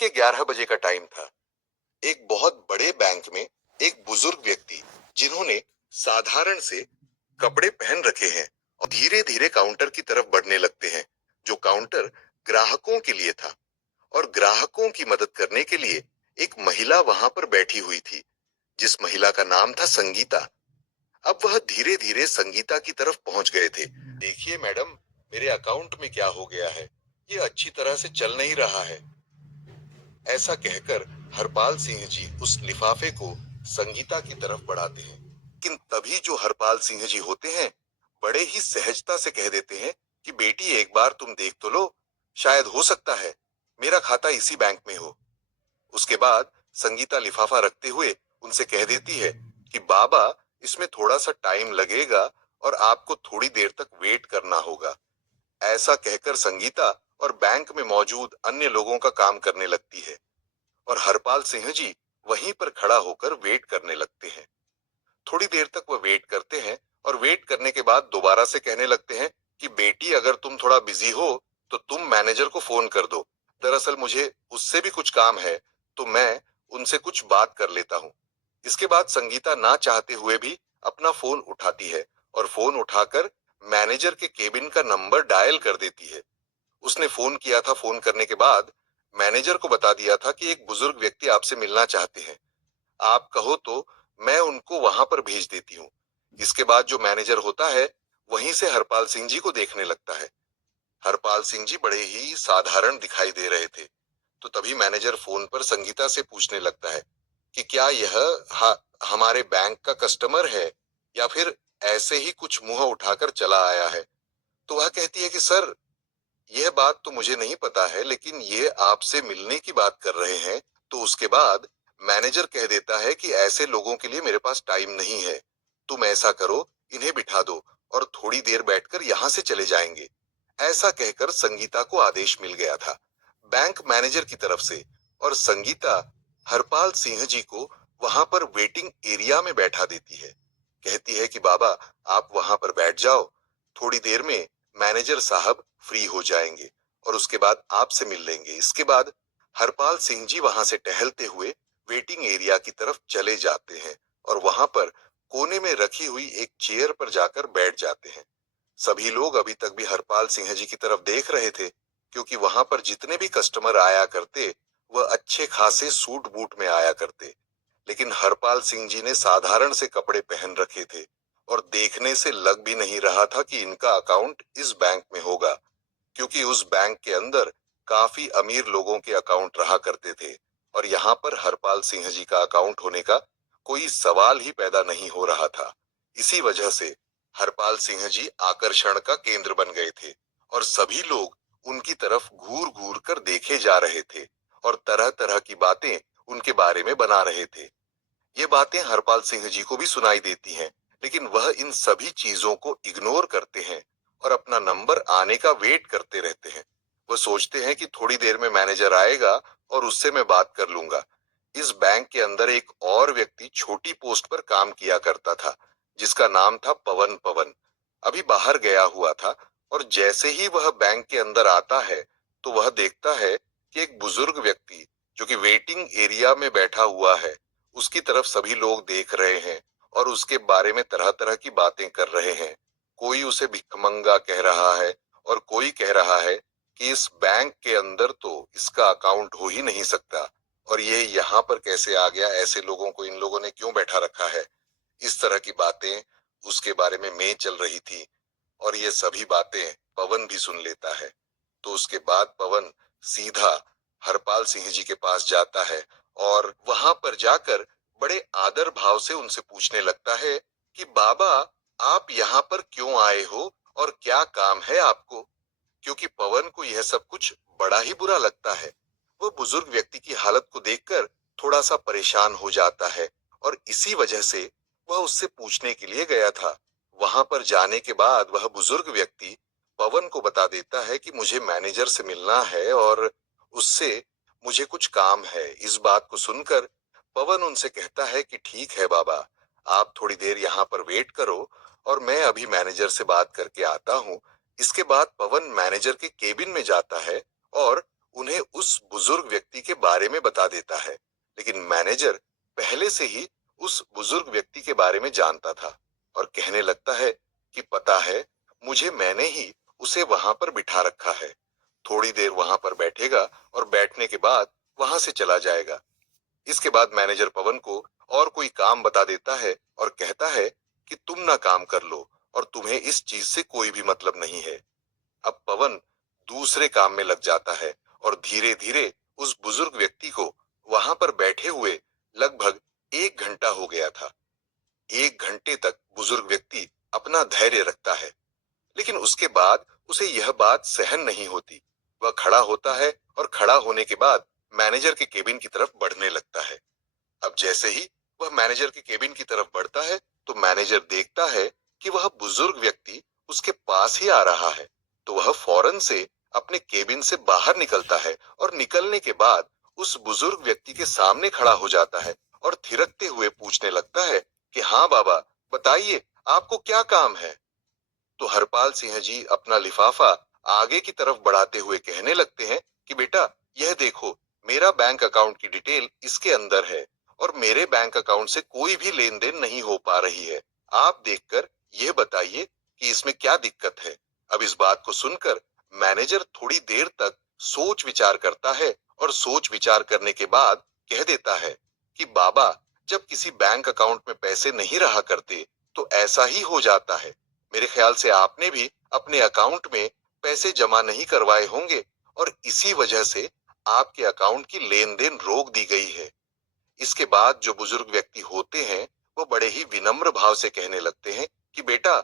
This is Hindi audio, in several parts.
के 11 बजे का टाइम था। एक बहुत बड़े बैंक में एक बुजुर्ग व्यक्ति, जिन्होंने साधारण से कपड़े पहन रखे हैं, और धीरे धीरे काउंटर की तरफ बढ़ने लगते हैं, जो काउंटर ग्राहकों के लिए था। और ग्राहकों की मदद करने के लिए एक महिला वहां पर बैठी हुई थी, जिस महिला का नाम था संगीता। अब वह धीरे धीरे संगीता की तरफ पहुंच गए थे। देखिए मैडम, मेरे अकाउंट में क्या हो गया है, ये अच्छी तरह से चल नहीं रहा है। ऐसा कहकर हरपाल सिंह जी उस लिफाफे को संगीता की तरफ बढ़ाते हैं। लेकिन तभी जो हरपाल सिंह जी होते हैं, बड़े ही सहजता से कह देते हैं कि बेटी, एक बार तुम देख तो लो, शायद हो सकता है मेरा खाता इसी बैंक में हो। उसके बाद संगीता लिफाफा रखते हुए उनसे कह देती है कि बाबा, इसमें थोड़ा सा टाइम लगेगा और आपको थोड़ी देर तक वेट करना होगा। ऐसा कहकर संगीता और बैंक में मौजूद अन्य लोगों का काम करने लगती है, और हरपाल सिंह जी वहीं पर खड़ा होकर वेट करने लगते हैं। थोड़ी देर तक वह वेट करते हैं, और वेट करने के बाद दोबारा से कहने लगते हैं कि बेटी, अगर तुम थोड़ा बिजी हो तो तुम मैनेजर को फोन कर दो। दरअसल मुझे उससे भी कुछ काम है, तो मैं उनसे कुछ बात कर लेता हूँ। इसके बाद संगीता ना चाहते हुए भी अपना फोन उठाती है, और फोन उठाकर मैनेजर के केबिन का नंबर डायल कर देती है। उसने फोन किया था। फोन करने के बाद मैनेजर को बता दिया था कि एक बुजुर्ग व्यक्ति आपसे मिलना चाहते हैं, आप कहो तो मैं उनको वहां पर भेज देती हूँ। इसके बाद जो मैनेजर होता है, वहीं से हरपाल सिंह जी को देखने लगता है। हरपाल सिंह जी बड़े ही साधारण दिखाई दे रहे थे। तो तभी मैनेजर फोन पर संगीता से पूछने लगता है कि क्या यह हमारे बैंक का कस्टमर है, या फिर ऐसे ही कुछ मुंह उठाकर चला आया है। तो वह कहती है कि सर, यह बात तो मुझे नहीं पता है, लेकिन ये आपसे मिलने की बात कर रहे हैं। तो उसके बाद मैनेजर कह देता है कि ऐसे लोगों के लिए मेरे पास टाइम नहीं है। तुम ऐसा करो, इन्हें बिठा दो और थोड़ी देर बैठकर यहां से चले जाएंगे। ऐसा कहकर संगीता को आदेश मिल गया था बैंक मैनेजर की तरफ से, और संगीता हरपाल सिंह जी को वहां पर वेटिंग एरिया में बैठा देती है। कहती है कि बाबा, आप वहां पर बैठ जाओ, थोड़ी देर में मैनेजर साहब फ्री हो जाएंगे और उसके बाद आपसे मिल लेंगे। इसके बाद हरपाल सिंह जी वहां से टहलते हुए वेटिंग एरिया की तरफ चले जाते हैं, और वहां पर कोने में रखी हुई एक चेयर पर जाकर बैठ जाते हैं। सभी लोग अभी तक भी हरपाल सिंह जी की तरफ देख रहे थे, क्योंकि वहां पर जितने भी कस्टमर आया करते, वह अच्छे खासे सूट बूट में आया करते। लेकिन हरपाल सिंह जी ने साधारण से कपड़े पहन रखे थे, और देखने से लग भी नहीं रहा था कि इनका अकाउंट इस बैंक में होगा, क्योंकि उस बैंक के अंदर काफी अमीर लोगों के अकाउंट रहा करते थे, और यहाँ पर हरपाल सिंह जी का अकाउंट होने का कोई सवाल ही पैदा नहीं हो रहा था। इसी वजह से हरपाल सिंह जी आकर्षण का केंद्र बन गए थे, और सभी लोग उनकी तरफ घूर घूर कर देखे जा रहे थे, और तरह तरह की बातें उनके बारे में बना रहे थे। ये बातें हरपाल सिंह जी को भी सुनाई देती हैं, लेकिन वह इन सभी चीजों को इग्नोर करते हैं और अपना नंबर आने का वेट करते रहते हैं। वह सोचते हैं कि थोड़ी देर में मैनेजर आएगा और उससे मैं बात कर लूंगा। इस बैंक के अंदर एक और व्यक्ति छोटी पोस्ट पर काम किया करता था, जिसका नाम था पवन। पवन अभी बाहर गया हुआ था, और जैसे ही वह बैंक के अंदर आता है, तो वह देखता है कि एक बुजुर्ग व्यक्ति, जो कि वेटिंग एरिया में बैठा हुआ है, उसकी तरफ सभी लोग देख रहे हैं और उसके बारे में तरह तरह की बातें कर रहे हैं। कोई उसे भिखमंगा कह रहा है, और कोई कह रहा है कि इस बैंक के अंदर तो इसका अकाउंट हो ही नहीं सकता, और ये यहाँ पर कैसे आ गया, ऐसे लोगों को इन लोगों ने क्यों बैठा रखा है। इस तरह की बातें उसके बारे में चल रही थी, और ये सभी बातें पवन भी सुन लेता है। तो उसके बाद पवन सीधा हरपाल सिंह जी के पास जाता है, और वहां पर जाकर बड़े आदर भाव से उनसे पूछने लगता है कि बाबा, आप यहाँ पर क्यों आए हो और क्या काम है आपको। क्योंकि पवन को यह सब कुछ बड़ा ही बुरा लगता है। वह बुजुर्ग व्यक्ति की हालत को देखकर थोड़ा सा परेशान हो जाता है, और इसी वजह से वह उससे पूछने के लिए गया था। वहां पर जाने के बाद वह बुजुर्ग व्यक्ति पवन को बता देता है कि मुझे मैनेजर से मिलना है और उससे मुझे कुछ काम है। इस बात को सुनकर पवन उनसे कहता है कि ठीक है बाबा, आप थोड़ी देर यहाँ पर वेट करो और मैं अभी मैनेजर से बात करके आता हूँ। इसके बाद पवन मैनेजर के केबिन में जाता है और उन्हें उस बुजुर्ग व्यक्ति के बारे में बता देता है, लेकिन मैनेजर पहले से ही उस बुजुर्ग व्यक्ति के बारे में जानता था और कहने लगता है कि पता है, मुझे मैंने ही उसे वहां पर बिठा रखा है। थोड़ी देर वहां पर बैठेगा और बैठने के बाद वहां से चला जाएगा। इसके बाद मैनेजर पवन को और कोई काम बता देता है और कहता है कि तुम ना काम कर लो और तुम्हें इस चीज से कोई भी मतलब नहीं है। अब पवन दूसरे काम में लग जाता है और धीरे धीरे उस बुजुर्ग व्यक्ति को वहां पर बैठे हुए लगभग 1 घंटा हो गया था। 1 घंटे तक बुजुर्ग व्यक्ति अपना धैर्य रखता है, लेकिन उसके बाद उसे यह बात सहन नहीं होती। वह खड़ा होता है और खड़ा होने के बाद मैनेजर के केबिन की तरफ बढ़ने लगता है। अब जैसे ही वह मैनेजर के केबिन की तरफ बढ़ता है, तो मैनेजर देखता है कि वह बुजुर्ग व्यक्ति उसके पास ही आ रहा है। तो वह फौरन से अपने केबिन से बाहर निकलता है और निकलने के बाद उस बुजुर्ग व्यक्ति के सामने खड़ा हो जाता है और थिरकते हुए पूछने लगता है कि हाँ बाबा, बताइए, आपको क्या काम है। तो हरपाल सिंह जी अपना लिफाफा आगे की तरफ बढ़ाते हुए कहने लगते हैं कि बेटा, यह देखो, मेरा बैंक अकाउंट की डिटेल इसके अंदर है और मेरे बैंक अकाउंट से कोई भी लेन देन नहीं हो पा रही है। आप देखकर यह बताइए कि इसमें क्या दिक्कत है। अब इस बात को सुनकर मैनेजर थोड़ी देर तक सोच विचार करता है और सोच विचार करने के बाद कह देता है कि बाबा, जब किसी बैंक अकाउंट में पैसे नहीं रहा करते तो ऐसा ही हो जाता है। मेरे ख्याल से आपने भी अपने अकाउंट में पैसे जमा नहीं करवाए होंगे और इसी वजह से आपके अकाउंट की लेन देन रोक दी गई है। इसके बाद जो बुजुर्ग व्यक्ति होते हैं, वो बड़े ही विनम्र भाव से कहने लगते हैं कि बेटा,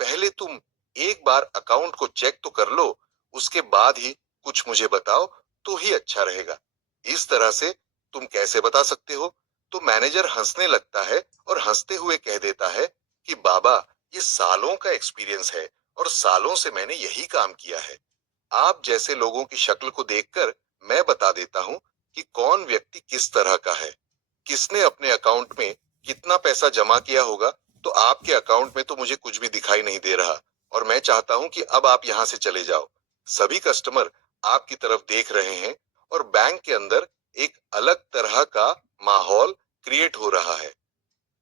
पहले तुम एक बार अकाउंट को चेक तो कर लो, उसके बाद ही कुछ मुझे बताओ तो ही अच्छा रहेगा। इस तरह से तुम कैसे बता सकते हो। तो मैनेजर हंसने लगता है और हंसते हुए कह देता है कि बाबा, ये सालों का एक्सपीरियंस है और सालों से मैंने यही काम किया है। आप जैसे लोगों की शक्ल को देखकर मैं बता देता हूँ कि कौन व्यक्ति किस तरह का है, किसने अपने अकाउंट में कितना पैसा जमा किया होगा। तो आपके अकाउंट में तो मुझे कुछ भी दिखाई नहीं दे रहा और मैं चाहता हूं कि अब आप यहां से चले जाओ। सभी कस्टमर आपकी तरफ देख रहे हैं और बैंक के अंदर एक अलग तरह का माहौल क्रिएट हो रहा है।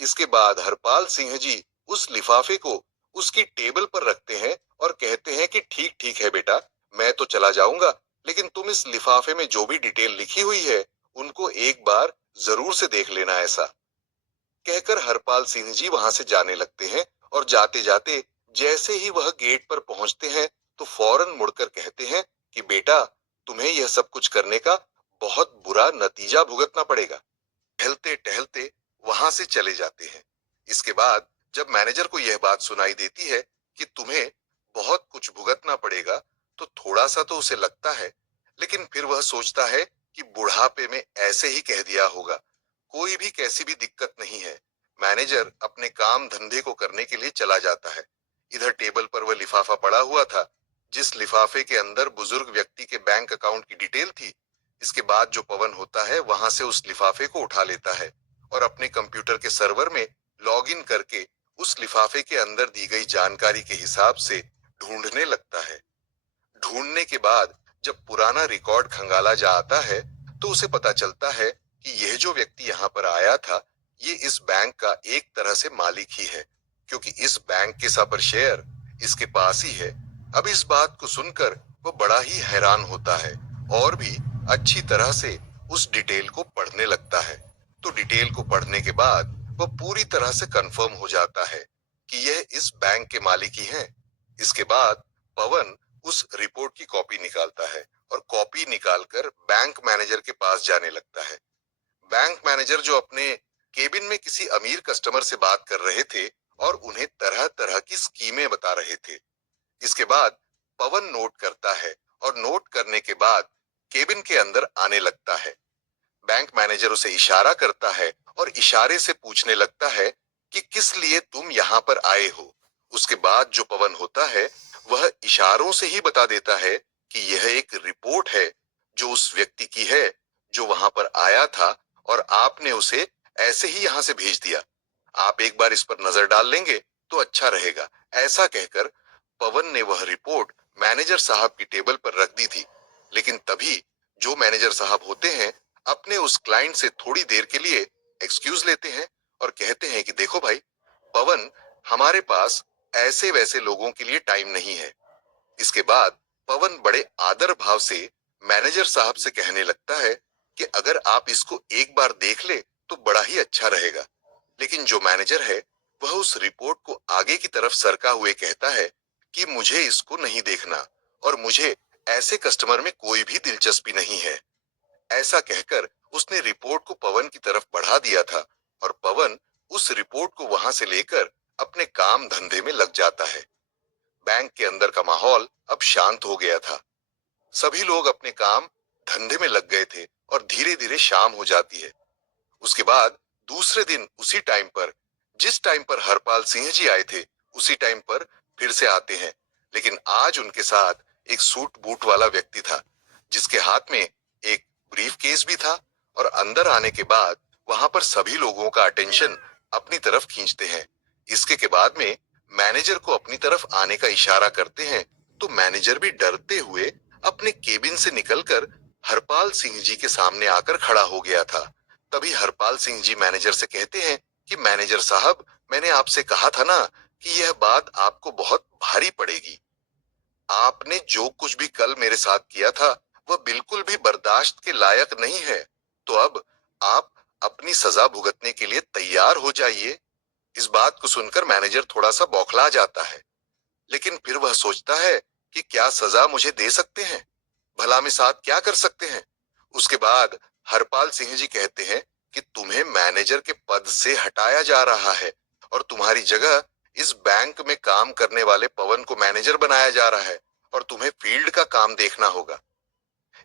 इसके बाद हरपाल सिंह जी उस लिफाफे को उसकी टेबल पर रखते हैं और कहते हैं कि ठीक ठीक है बेटा, मैं तो चला जाऊंगा, लेकिन तुम इस लिफाफे में जो भी डिटेल लिखी हुई है उनको एक बार जरूर से देख लेना। ऐसा कहकर हरपाल सिंह जी वहां से जाने लगते हैं और जाते जाते जैसे ही वह गेट पर पहुंचते हैं, तो फौरन मुड़कर कहते हैं कि बेटा, तुम्हें यह सब कुछ करने का बहुत बुरा नतीजा भुगतना पड़ेगा। टहलते टहलते वहां से चले जाते हैं। इसके बाद जब मैनेजर को यह बात सुनाई देती है कि तुम्हें बहुत कुछ भुगतना पड़ेगा, तो थोड़ा सा तो उसे लगता है, लेकिन फिर वह सोचता है कि बुढ़ापे में ऐसे ही कह दिया होगा, कोई भी कैसी भी दिक्कत नहीं है। मैनेजर अपने काम धंधे को करने के लिए चला जाता है। इधर टेबल पर वह लिफाफा पड़ा हुआ था, जिस लिफाफे के अंदर बुजुर्ग व्यक्ति के बैंक अकाउंट की डिटेल थी। इसके बाद जो पवन होता है वहां से उस लिफाफे को उठा लेता है और अपने कंप्यूटर के सर्वर में लॉगिन करके उस लिफाफे के अंदर दी गई जानकारी के हिसाब से ढूंढने लगता है। ढूंढने के बाद जब पुराना रिकॉर्ड खंगाला जा आता है, तो उसे पता चलता है कि यह जो व्यक्ति यहाँ पर आया था, ये इस बैंक का एक तरह से मालिक ही है, क्योंकि इस बैंक के सब शेयर इसके पास ही है। अब इस बात को सुनकर वो बड़ा ही हैरान होता है और भी अच्छी तरह से उस डिटेल को पढ़ने लगता है। तो डिटेल को पढ़ने के बाद वो पूरी तरह से कंफर्म हो जाता है कि यह इस बैंक के मालिक ही हैं। इसके बाद पवन उस रिपोर्ट की कॉपी निकालता है और कॉपी निकालकर बैंक मैनेजर के पास जाने लगता है। बैंक मैनेजर जो अपने केबिन में किसी अमीर कस्टमर से बात कर रहे थे और उन्हें तरह तरह की स्कीमें बता रहे थे। इसके बाद पवन नोट करता है और नोट करने के बाद केबिन के अंदर आने लगता है। बैंक मैनेजर उसे इशारा करता है और इशारे से पूछने लगता है कि किस लिए तुम यहाँ पर आए हो। उसके बाद जो पवन होता है वह इशारों से ही बता देता है कि यह एक रिपोर्ट है जो उस व्यक्ति की है जो वहां पर आया था और आपने उसे ऐसे ही यहां से भेज दिया। आप एक बार इस पर नजर डाल लेंगे तो अच्छा रहेगा। ऐसा कहकर पवन ने वह रिपोर्ट मैनेजर साहब की टेबल पर रख दी थी, लेकिन तभी जो मैनेजर साहब होते हैं अपने उस क्लाइंट से थोड़ी देर के लिए एक्सक्यूज लेते हैं और कहते हैं कि देखो भाई पवन, हमारे पास ऐसे वैसे लोगों के लिए टाइम नहीं है। इसके बाद पवन बड़े आदर भाव से मैनेजर साहब से कहने लगता है कि अगर आप इसको एक बार देख ले तो बड़ा ही अच्छा रहेगा। लेकिन जो मैनेजर है वह उस रिपोर्ट को आगे की तरफ सरका हुए कहता है कि मुझे इसको नहीं देखना और मुझे ऐसे कस्टमर में कोई भी दिलचस्पी नहीं है। ऐसा कहकर उसने रिपोर्ट को पवन की तरफ बढ़ा दिया था और पवन उस रिपोर्ट को वहां से लेकर अपने काम धंधे में लग जाता है। बैंक के अंदर का माहौल अब शांत हो गया था। सभी लोग अपने काम धंधे में लग गए थे और धीरे धीरे शाम हो जाती है। उसके बाद दूसरे दिन उसी टाइम पर, जिस टाइम पर हरपाल सिंह जी आए थे उसी टाइम पर फिर से आते हैं। लेकिन आज उनके साथ एक सूट बूट वाला व्यक्ति था जिसके हाथ में एक ब्रीफ केस भी था और अंदर आने के बाद वहां पर सभी लोगों का अटेंशन अपनी तरफ खींचते हैं। इसके के बाद में मैनेजर को अपनी तरफ आने का इशारा करते हैं तो मैनेजर भी डरते हुए अपने केबिन से निकलकर हरपाल सिंह जी के सामने आकर खड़ा हो गया था। तभी हरपाल सिंह जी मैनेजर से कहते हैं कि मैनेजर साहब, मैंने आपसे कहा था ना कि यह बात आपको बहुत भारी पड़ेगी। आपने जो कुछ भी कल मेरे साथ किया था वह बिल्कुल भी बर्दाश्त के लायक नहीं है। तो अब आप अपनी सजा भुगतने के लिए तैयार हो जाइए। इस बात को सुनकर मैनेजर थोड़ा सा बौखला जाता है, लेकिन फिर वह सोचता है कि क्या सजा मुझे दे सकते हैं, भला में साथ क्या कर सकते हैं। उसके बाद हरपाल सिंह जी कहते हैं कि तुम्हें मैनेजर के पद से हटाया जा रहा है और तुम्हारी जगह इस बैंक में काम करने वाले पवन को मैनेजर बनाया जा रहा है और तुम्हें फील्ड का काम देखना होगा।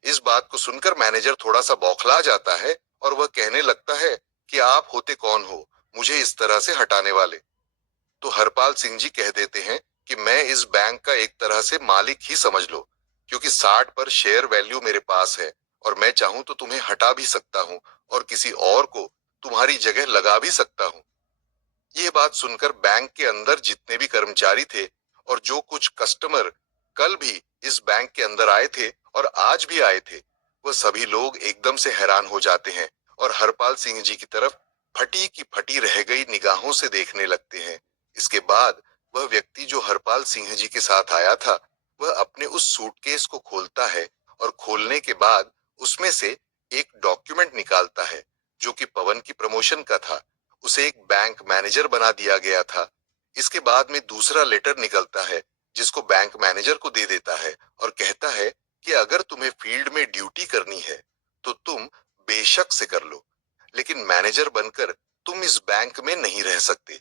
इस बात को सुनकर मैनेजर थोड़ा सा बौखला जाता है और वह कहने लगता है कि आप होते कौन हो मुझे इस तरह से हटाने वाले। तो हरपाल सिंह जी कह देते हैं कि मैं इस बैंक का एक तरह से मालिक ही समझ लो, क्योंकि 60 पर शेयर वैल्यू मेरे पास है और मैं चाहूं तो तुम्हें हटा भी सकता हूं और किसी और को तुम्हारी जगह लगा भी सकता हूं। ये बात सुनकर बैंक के अंदर जितने भी कर्मचारी थे और जो कुछ कस्टमर कल भी इस बैंक के अंदर आए थे और आज भी आए थे, वह सभी लोग एकदम से हैरान हो जाते हैं और हरपाल सिंह जी की तरफ फटी की फटी रह गई निगाहों से देखने लगते हैं। इसके बाद वह व्यक्ति जो हरपाल सिंह जी के साथ आया था वह अपने उस सूटकेस को खोलता है और खोलने के बाद उसमें से एक डॉक्यूमेंट निकालता है जो कि पवन की प्रमोशन का था। उसे एक बैंक मैनेजर बना दिया गया था। इसके बाद में दूसरा लेटर निकलता है जिसको बैंक मैनेजर को दे देता है और कहता है कि अगर तुम्हें फील्ड में ड्यूटी करनी है तो तुम बेशक से कर लो, लेकिन मैनेजर बनकर तुम इस बैंक में नहीं रह सकते।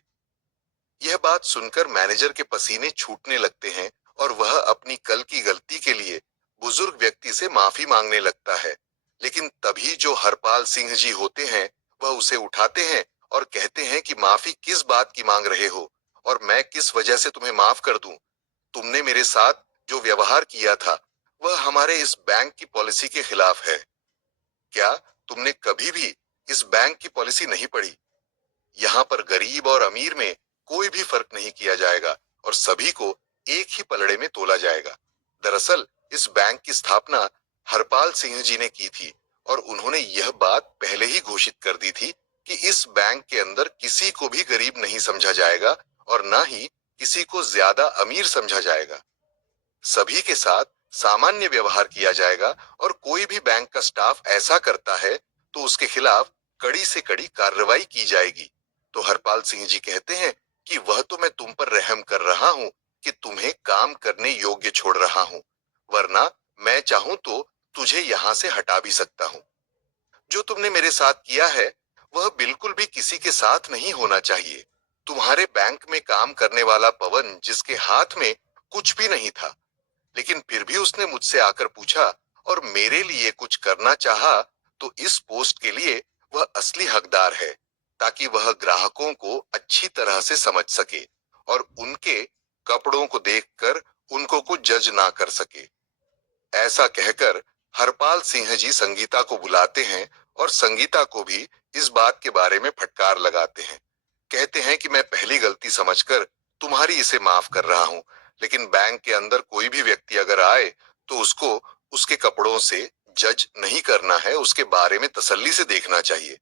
यह बात सुनकर मैनेजर के पसीने छूटने लगते हैं और वह अपनी कल की गलती के लिए बुजुर्ग व्यक्ति से माफी मांगने लगता है। लेकिन तभी जो हरपाल सिंह जी होते हैं वह उसे उठाते हैं और कहते हैं कि माफी किस बात की मांग रहे हो और मैं किस वजह से तुम्हें माफ कर दूं। तुमने मेरे साथ जो व्यवहार किया था वह हमारे इस बैंक की पॉलिसी के खिलाफ है। क्या तुमने कभी भी इस बैंक की पॉलिसी नहीं पढ़ी? यहाँ पर गरीब और अमीर में कोई भी फर्क नहीं किया जाएगा और सभी को एक ही पलड़े में तोला जाएगा। दरअसल इस बैंक की स्थापना हरपाल सिंह जी ने की थी और उन्होंने यह बात पहले ही घोषित कर दी थी कि इस बैंक के अंदर किसी को भी गरीब नहीं समझा जाएगा और ना ही किसी को ज्यादा अमीर समझा जाएगा। सभी के साथ सामान्य व्यवहार किया जाएगा और कोई भी बैंक का स्टाफ ऐसा करता है तो उसके खिलाफ कड़ी से कड़ी कार्रवाई की जाएगी। तो हरपाल सिंह जी कहते हैं कि वह तो मैं तुम पर रहम कर रहा हूं कि तुम्हें काम करने योग्य छोड़ रहा हूं, वरना मैं चाहूं तो तुझे यहां से हटा भी सकता हूं। जो तुमने मेरे साथ किया है वह बिल्कुल भी किसी के साथ नहीं होना चाहिए। तुम्हारे बैंक में काम करने वाला पवन जिसके हाथ में कुछ भी नहीं था, लेकिन फिर भी उसने मुझसे आकर पूछा और मेरे लिए कुछ करना चाहा, तो इस पोस्ट के लिए वह असली हकदार है, ताकि वह ग्राहकों को अच्छी तरह से समझ सके और उनके कपड़ों को देखकर उनको को जज ना कर सके। ऐसा कहकर हरपाल सिंह जी संगीता को बुलाते हैं और संगीता को भी इस बात के बारे में फटकार लगाते हैं। कहते हैं कि मैं पहली गलती समझकर तुम्हारी इसे माफ कर रहा हूं, लेकिन बैंक के अंदर कोई भी व्यक्ति अगर आए तो उसको उसके कपड़ों से जज नहीं करना है, उसके बारे में तसल्ली से देखना चाहिए।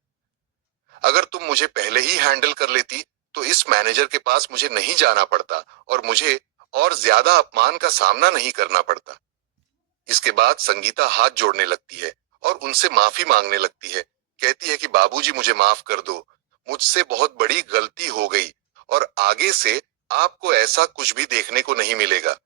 अगर तुम मुझे पहले ही हैंडल कर लेती तो इस मैनेजर के पास मुझे नहीं जाना पड़ता और मुझे और ज्यादा अपमान का सामना नहीं करना पड़ता। इसके बाद संगीता हाथ जोड़ने लगती है और उनसे माफी मांगने लगती है। कहती है कि बाबूजी मुझे माफ कर दो, मुझसे बहुत बड़ी गलती हो गई और आगे से आपको ऐसा कुछ भी देखने को नहीं मिलेगा।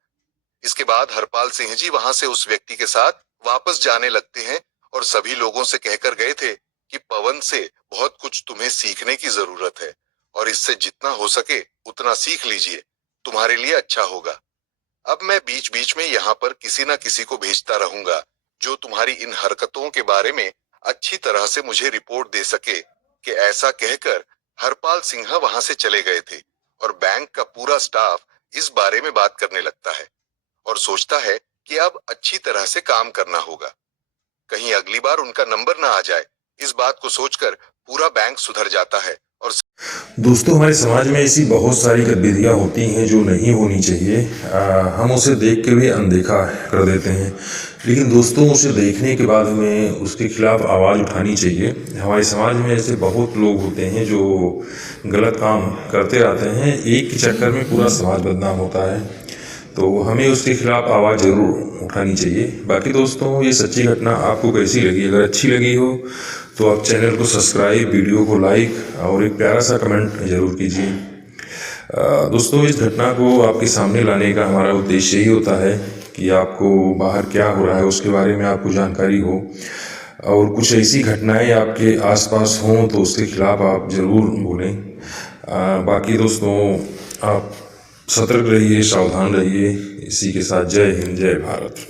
इसके बाद हरपाल सिंह जी वहां से उस व्यक्ति के साथ वापस जाने लगते हैं और सभी लोगों से कहकर गए थे कि पवन से बहुत कुछ तुम्हें सीखने की जरूरत है और इससे जितना हो सके उतना सीख लीजिए, तुम्हारे लिए अच्छा होगा। अब मैं बीच बीच में यहाँ पर किसी ना किसी को भेजता रहूंगा जो तुम्हारी इन हरकतों के बारे में अच्छी तरह से मुझे रिपोर्ट दे सके। कि ऐसा कहकर हरपाल सिंह वहां से चले गए थे और बैंक का पूरा स्टाफ इस बारे में बात करने लगता है और सोचता है कि अब अच्छी तरह से काम करना होगा, कहीं अगली बार उनका नंबर ना आ जाए। इस बात को सोचकर पूरा बैंक सुधर जाता है। और दोस्तों, हमारे समाज में ऐसी बहुत सारी गतिविधियाँ होती हैं जो नहीं होनी चाहिए। हम उसे देख के भी अनदेखा कर देते हैं, लेकिन दोस्तों उसे देखने के बाद हमें उसके खिलाफ आवाज़ उठानी चाहिए। हमारे समाज में ऐसे बहुत लोग होते हैं जो गलत काम करते रहते हैं, एक के चक्कर में पूरा समाज बदनाम होता है, तो हमें उसके खिलाफ आवाज़ ज़रूर उठानी चाहिए। बाकी दोस्तों, ये सच्ची घटना आपको कैसी लगी? अगर अच्छी लगी हो तो आप चैनल को सब्सक्राइब, वीडियो को लाइक और एक प्यारा सा कमेंट ज़रूर कीजिए। दोस्तों, इस घटना को आपके सामने लाने का हमारा उद्देश्य यही होता है कि आपको बाहर क्या हो रहा है उसके बारे में आपको जानकारी हो, और कुछ ऐसी घटनाएं आपके आसपास हों तो उसके खिलाफ आप ज़रूर बोलें। बाकी दोस्तों, आप सतर्क रहिए, सावधान रहिए। इसी के साथ जय हिंद, जय भारत।